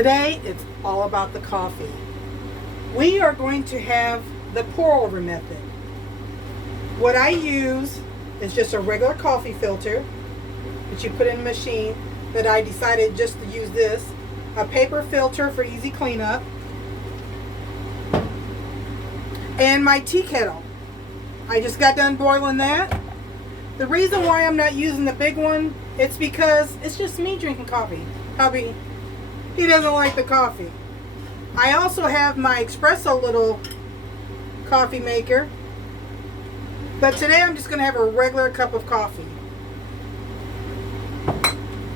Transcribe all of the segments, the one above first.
Today, it's all about the coffee. We are going to have the pour over method. What I use is just a regular coffee filter that you put in the machine, but I decided just to use this. A paper filter for easy cleanup. And my tea kettle. I just got done boiling that. The reason why I'm not using the big one, it's because it's just me drinking coffee. He doesn't like the coffee. I also have my espresso little coffee maker. But today I'm just going to have a regular cup of coffee.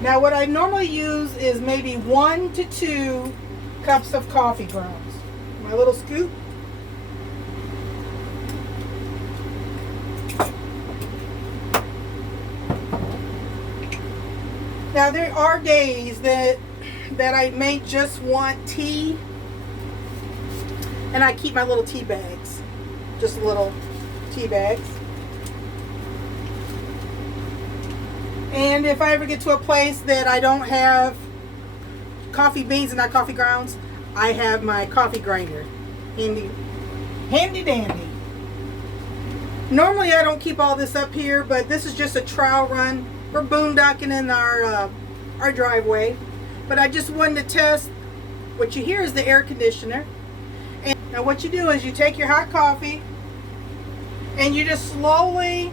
Now what I normally use is maybe 1 to 2 cups of coffee grounds. My little scoop. Now there are days that I may just want tea, and I keep my little tea bags, just little tea bags. And if I ever get to a place that I don't have coffee beans and not coffee grounds, I have my coffee grinder, handy dandy. Normally I don't keep all this up here, but this is just a trial run. We're boondocking in our driveway, but I just wanted to test. What you hear is the air conditioner. And now what you do is you take your hot coffee and you just slowly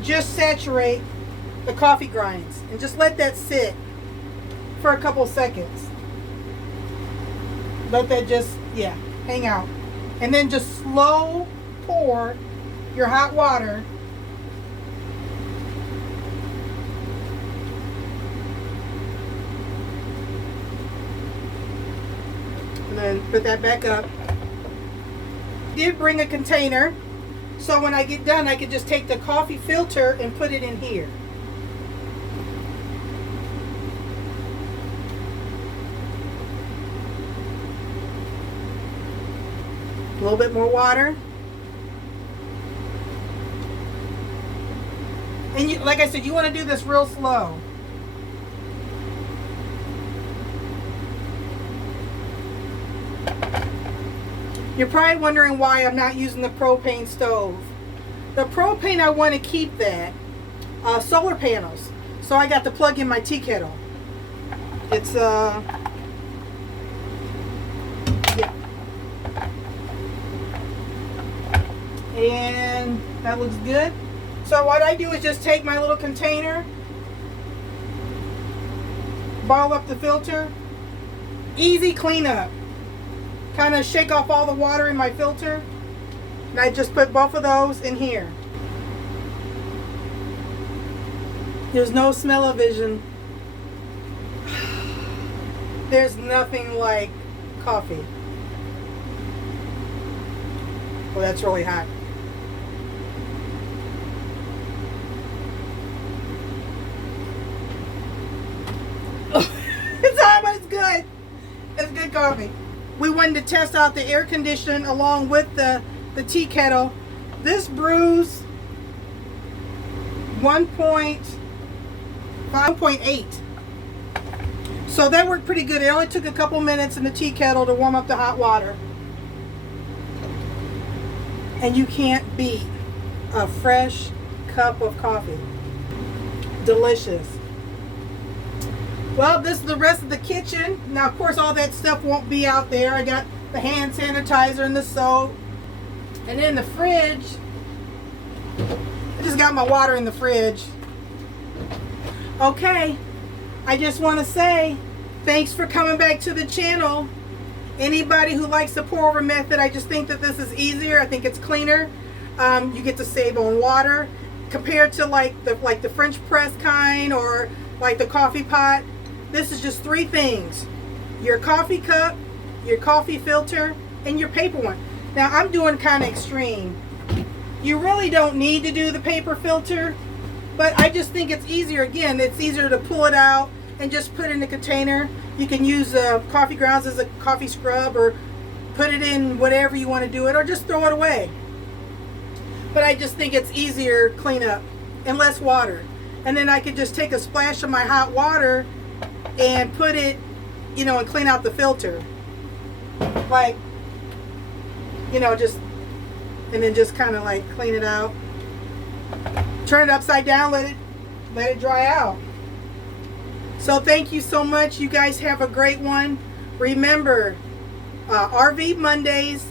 just saturate the coffee grinds and just let that sit for a couple seconds. Let that just, hang out. And then just slow pour your hot water and then put that back up. I did bring a container, so when I get done I could just take the coffee filter and put it in here. A little bit more water. And you, like I said, you want to do this real slow. You're probably wondering why I'm not using the propane stove. The propane, I want to keep that. Solar panels. So I got to plug in my tea kettle. It's, and that looks good. So what I do is just take my little container, ball up the filter, easy cleanup. Kind of shake off all the water in my filter, and I just put both of those in here. There's no smell-o-vision. There's nothing like coffee. Well, that's really hot. It's hot, but it's good. It's good coffee. We wanted to test out the air conditioning along with the tea kettle. This brews 1.8. So that worked pretty good. It only took a couple minutes in the tea kettle to warm up the hot water. And you can't beat a fresh cup of coffee. Delicious. Well, this is the rest of the kitchen. Now, of course, all that stuff won't be out there. I got the hand sanitizer and the soap. And in the fridge, I just got my water in the fridge. Okay, I just want to say thanks for coming back to the channel. Anybody who likes the pour over method, I just think that this is easier. I think it's cleaner. You get to save on water compared to like the French press kind or like the coffee pot. This is just 3 things: your coffee cup, your coffee filter, and your paper one. Now I'm doing kind of extreme. You really don't need to do the paper filter, but I just think it's easier. Again, it's easier to pull it out and just put it in the container. You can use coffee grounds as a coffee scrub, or put it in whatever you want to do it, or just throw it away. But I just think it's easier cleanup and less water. And then I could just take a splash of my hot water and put it you know, and clean out the filter. Like, you know, just, and then just kind of like clean it out. Turn it upside down, let it dry out. So thank you so much. You guys have a great one. Remember, RV Mondays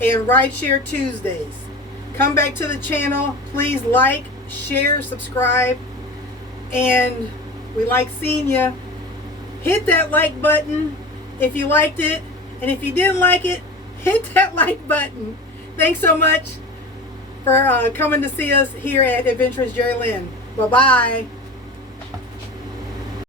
and Rideshare Tuesdays. Come back to the channel. Please like, share, subscribe. And we like seeing you. Hit that like button if you liked it. And if you didn't like it, hit that like button. Thanks so much for coming to see us here at AdventurousJeriLynn. Bye-bye.